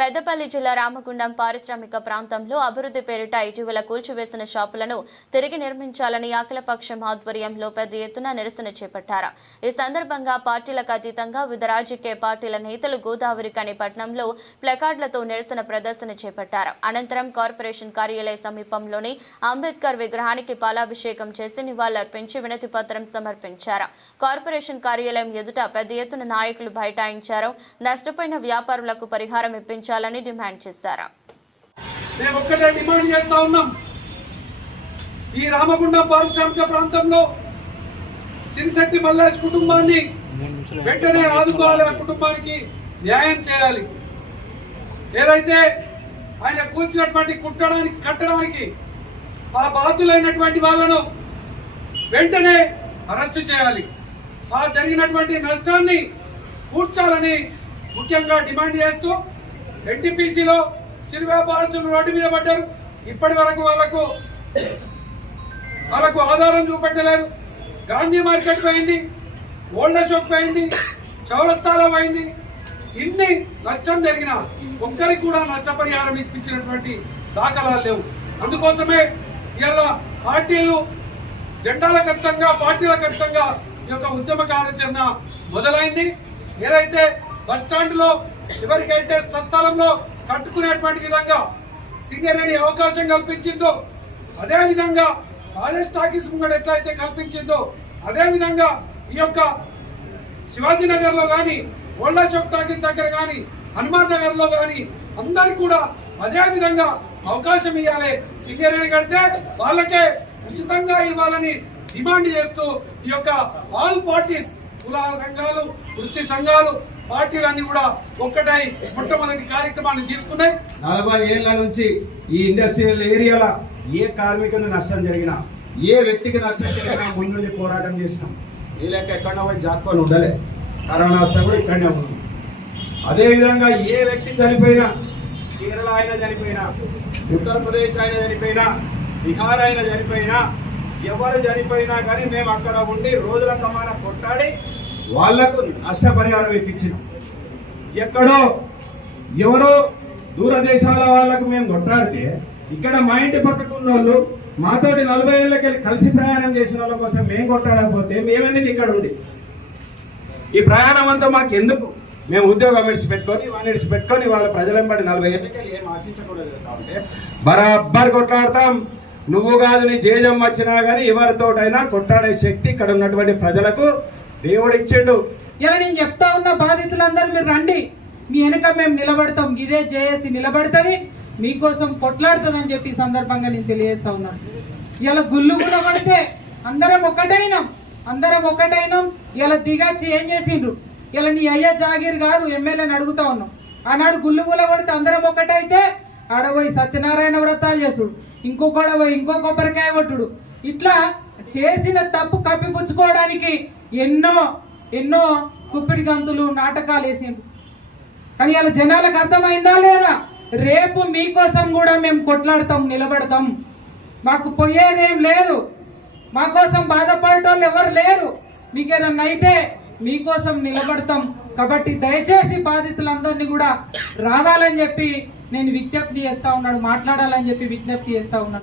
పెద్దపల్లి జిల్లా రామగుండం పారిశ్రామిక ప్రాంతంలో అభివృద్ధి పేరిట ఇటీవల కూల్చివేసిన షాపులను తిరిగి నిర్మించాలని అఖిలపక్షం ఆధ్వర్యంలో పెద్ద ఎత్తున నిరసన చేపట్టారు. ఈ సందర్భంగా పార్టీలకు అతీతంగా వివిధ రాజకీయ పార్టీల నేతలు గోదావరి కని పట్టణంలో ప్లకార్డులతో నిరసన ప్రదర్శన చేపట్టారు. అనంతరం కార్పొరేషన్ కార్యాలయ సమీపంలోని అంబేద్కర్ విగ్రహానికి పాలాభిషేకం చేసి నివాళులర్పించి వినతి పత్రం సమర్పించారు. కార్పొరేషన్ కార్యాలయం ఎదుట పెద్ద ఎత్తున నాయకులు బైఠాయించారు. నష్టపోయిన వ్యాపారులకు పరిహారం ఇప్పించాలని డిమాండ్ చేశారు. మేము ఒక్కటే డిమాండ్ చేస్తా ఉన్నాం. ఈ రామగుండం పారిశ్రామిక ప్రాంతంలో సిరిశెట్టి మల్లేష్ కుటుంబాన్ని వెంటనే ఆదుకోవాలి, ఆ కుటుంబానికి న్యాయం చేయాలి. ఏదైతే ఆయన కూల్చినటువంటి కట్టడానికి ఆ బాధ్యులైనటువంటి వాళ్ళను వెంటనే అరెస్టు చేయాలి. ఆ జరిగినటువంటి నష్టాన్ని కూర్చాలని ముఖ్యంగా డిమాండ్ చేస్తూ ఎన్టీపీసీలో చిరు వ్యాపారస్తులు రోడ్డు మీద పడ్డారు. ఇప్పటి వరకు వాళ్ళకు ఆధారం చూపెట్టలేరు. గాంధీ మార్కెట్ పోయింది, ఓల్డ్ అశోక్ పోయింది, చౌరస్తాలో పోయింది. ఇన్ని నష్టం జరిగినా ఒక్కరికి కూడా నష్టపరిహారం ఇప్పించినటువంటి దాఖలాలు లేవు. అందుకోసమే ఇలా పార్టీలు జెండాల ఖచ్చితంగా పార్టీల ఖచ్చితంగా ఈ యొక్క ఉద్యమ కార్యాచరణ మొదలైంది. ఏదైతే బస్టాండ్ లో ఎవరికైతే స్థలంలో కట్టుకునేటువంటి విధంగా సింగరేణి అవకాశం కల్పించిందో, అదే విధంగా రాజేష్ టాకీస్ ముంగడ ఎట్లయితే కల్పించిందో, అదే విధంగా ఈ యొక్క శివాజీనగర్ లో కానీ, ఓల్డ్ అశోక్ టాకీస్ దగ్గర కానీ, హనుమాన్ నగర్ లో కానీ అందరికి కూడా అదే విధంగా అవకాశం ఇవ్వాలి. సింగరేణి కడితే వాళ్ళకే ఉచితంగా ఇవ్వాలని డిమాండ్ చేస్తూ ఈ యొక్క ఆల్ పార్టీస్, కుల సంఘాలు, వృత్తి సంఘాలు, పార్టీలన్నీ కూడా ఒక్కటై మొట్టమొదటి కార్యక్రమాన్ని తీసుకున్నాయి. 40 ఏళ్ల నుంచి ఈ ఇండస్ట్రియల్ ఏరియాలో ఏ కార్మికుని నష్టం జరిగినా, ఏ వ్యక్తికి నష్టం జరిగినా ముందుండి పోరాటం చేసినాం. ఈ లెక్క ఎక్కడో పోయి జాక్కొని ఉండలే. కరోనా వస్తే కూడా ఇక్కడనే ఉన్నాం. అదేవిధంగా ఏ వ్యక్తి చనిపోయినా, కేరళ అయినా చనిపోయినా, ఉత్తరప్రదేశ్ అయినా చనిపోయినా, బీహార్ అయినా చనిపోయినా, ఎవరు చనిపోయినా కానీ మేము అక్కడ ఉండి రోజుల కమాన కొట్టాడి వాళ్లకు నష్టపరిహారం ఇప్పించినాం. ఎక్కడో ఎవరో దూరదేశాల వాళ్ళకు మేము కొట్టాడితే ఇక్కడ మా ఇంటి పక్కకు ఉన్న వాళ్ళు మాతోటి 40 ఏళ్ళకి కలిసి ప్రయాణం చేసిన వాళ్ళ కోసం మేము కొట్టాడకపోతే మేమెందుకు ఇక్కడ ఉండి ఈ ప్రయాణం అంతా మాకు ఎందుకు? మేము ఉద్యోగం విడిచిపెట్టుకొని వాళ్ళ ప్రజలంబడి 40 ఏళ్ళకి ఏం ఆశించకూడదు ఉంటే బరాబర్ కొట్లాడతాం. నువ్వు కాదు నీ జేజం వచ్చినా గానీ ఎవరితోటైనా కొట్టాడే శక్తి ఇక్కడ ఉన్నటువంటి ప్రజలకు దేవుడు ఇచ్చిండు. ఇలా నేను చెప్తా ఉన్న బాధితులందరూ మీరు రండి, మీ వెనక మేము నిలబడతాం. ఇదే జేఏసీ నిలబడుతుంది, మీకోసం కొట్లాడుతుందని చెప్పి సందర్భంగా నేను తెలియజేస్తా ఉన్నాను. ఇలా గుళ్ళు కూడా పడితే అందరం ఒకటైనాం. ఇలా దిగచ్చి ఏం చేసిండ్రు? ఇలా నీ అయ్యా జాగీర్ కాదు ఎమ్మెల్యేని అడుగుతా ఉన్నాం. ఆనాడు గుళ్ళు కూడా పడితే అందరం ఒకటైతే ఆడపోయి సత్యనారాయణ వ్రతాలు చేసుడు, ఇంకో కొబ్బరికాయ కొట్టుడు, ఇట్లా చేసిన తప్పు కప్పిపుచ్చుకోవడానికి ఎన్నో కుప్పిడి గంతులు నాటకాలు వేసిండ్రు. కానీ ఇలా జనాలకు అర్థమైందా లేదా? రేపు మీకోసం కూడా మేము కొట్లాడతాం, నిలబడతాం. మాకు పోయేదేం లేదు, మా కోసం బాధపడేటోళ్ళు ఎవరు లేరు. మీకేదన్నా అయితే మీకోసం నిలబడతాం. కాబట్టి దయచేసి బాధితులందరినీ కూడా రావాలని చెప్పి నేను విజ్ఞప్తి చేస్తా ఉన్నాను, మాట్లాడాలని చెప్పి విజ్ఞప్తి చేస్తా ఉన్నాను.